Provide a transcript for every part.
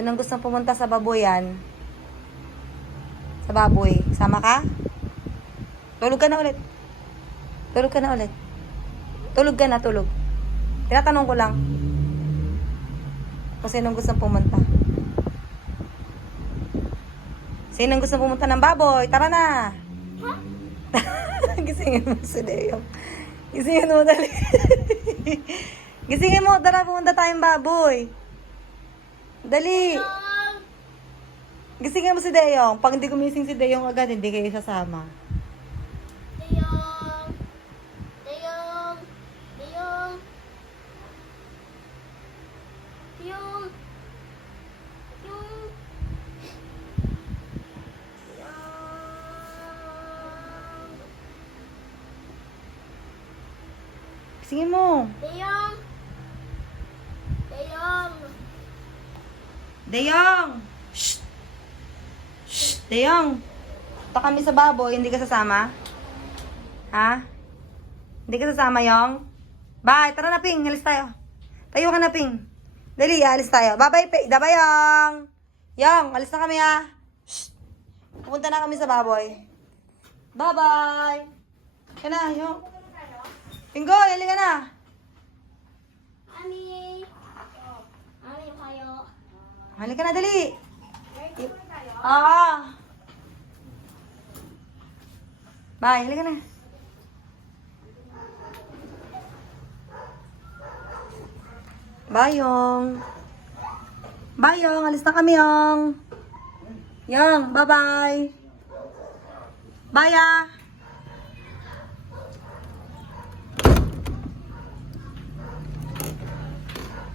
Anong gusto pumunta sa baboyan? Sa baboy. Sama ka? Tulog ka na ulit. Tulog ka na ulit. Tulog ka na, tulog. Tinatanong ko lang. Kung sinong gusto pumunta. Sinong gusto pumunta ng baboy? Tara na. Huh? Gisingin mo si Deo. Gisingin mo dali. Gisingin mo, tara pumunta tayong baboy. Dali. Gisingin mo si Deyong. Pag hindi gumising si Deyong agad, hindi kayo sasama. Deyong. Deyong. Deyong. Deyong. Deyong. Gisingin mo. Deyong. Deyong. Deyong! Shh! Shh! Deyong! Punta kami sa baboy, hindi ka sasama? Ha? Hindi ka sasama, Yong? Bye! Tara na, Ping! Alis tayo. Tayo ka na, Ping. Dali, alis tayo. Bye-bye, Ping! Bye, Yong! Yong, alis na kami, ha? Shh! Pupunta na kami sa baboy. Bye-bye! Yan na, Yong. Pinggoy, halika na! Ami. Ami, kayo. Halika na, dali! Ah! Bye, halika na. Bye, Yong. Bye, Yong. Alis na kami, Yong. Yong, bye-bye. Bye, ah.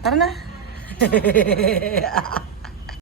Tara na.